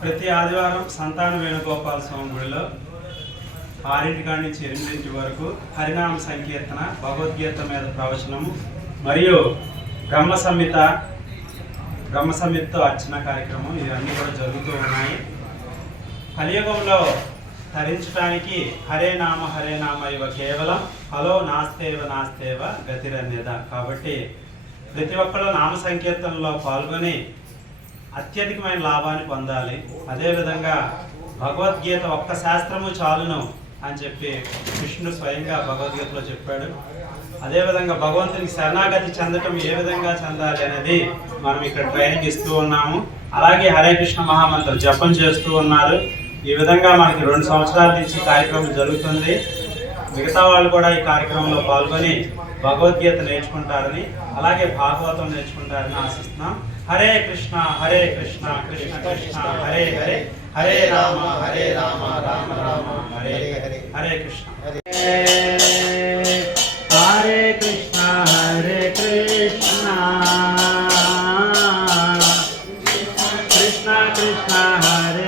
ప్రతి ఆదివారం సంతాన వేణుగోపాల స్వామి గుడిలో ఆరింటి కాడి నుంచి ఎనిమిదింటి వరకు హరినామ సంకీర్తన భగవద్గీత మీద ప్రవచనము మరియు బ్రహ్మ సంహిత బ్రహ్మ సంహితతో అర్చన కార్యక్రమం ఇవన్నీ కూడా జరుగుతూ ఉన్నాయి. కలియుగంలో తరించడానికి హరే నామ హరే నామ ఇవ కేవలం హలో నాస్తేవ నాస్తేవ గతిరన్యద. కాబట్టి ప్రతి ఒక్కరు నామ సంకీర్తనలో పాల్గొని అత్యధికమైన లాభాన్ని పొందాలి. అదేవిధంగా భగవద్గీత ఒక్క శాస్త్రము చాలును అని చెప్పి కృష్ణుడు స్వయంగా భగవద్గీతలో చెప్పాడు. అదేవిధంగా భగవంతునికి శరణాగతి చెందటం ఏ విధంగా చెందాలి అనేది మనం ఇక్కడ ట్రైనింగ్ ఇస్తూ ఉన్నాము. అలాగే హరే కృష్ణ మహామంత్రం జపం చేస్తూ ఉన్నారు. ఈ విధంగా మనకి రెండు సంవత్సరాల నుంచి కార్యక్రమం జరుగుతుంది. మిగతా వాళ్ళు కూడా ఈ కార్యక్రమంలో పాల్గొని భగవద్గీత నేర్చుకుంటారని అలాగే భాగవతం నేర్చుకుంటారని ఆశిస్తున్నాం. హరే కృష్ణ హరే కృష్ణ కృష్ణ కృష్ణ హరే హరే. హరే రామ హరే రామ రామ రామ హరే హరే. హరే కృష్ణ. హరే కృష్ణ హరే కృష్ణ. కృష్ణ కృష్ణ హరే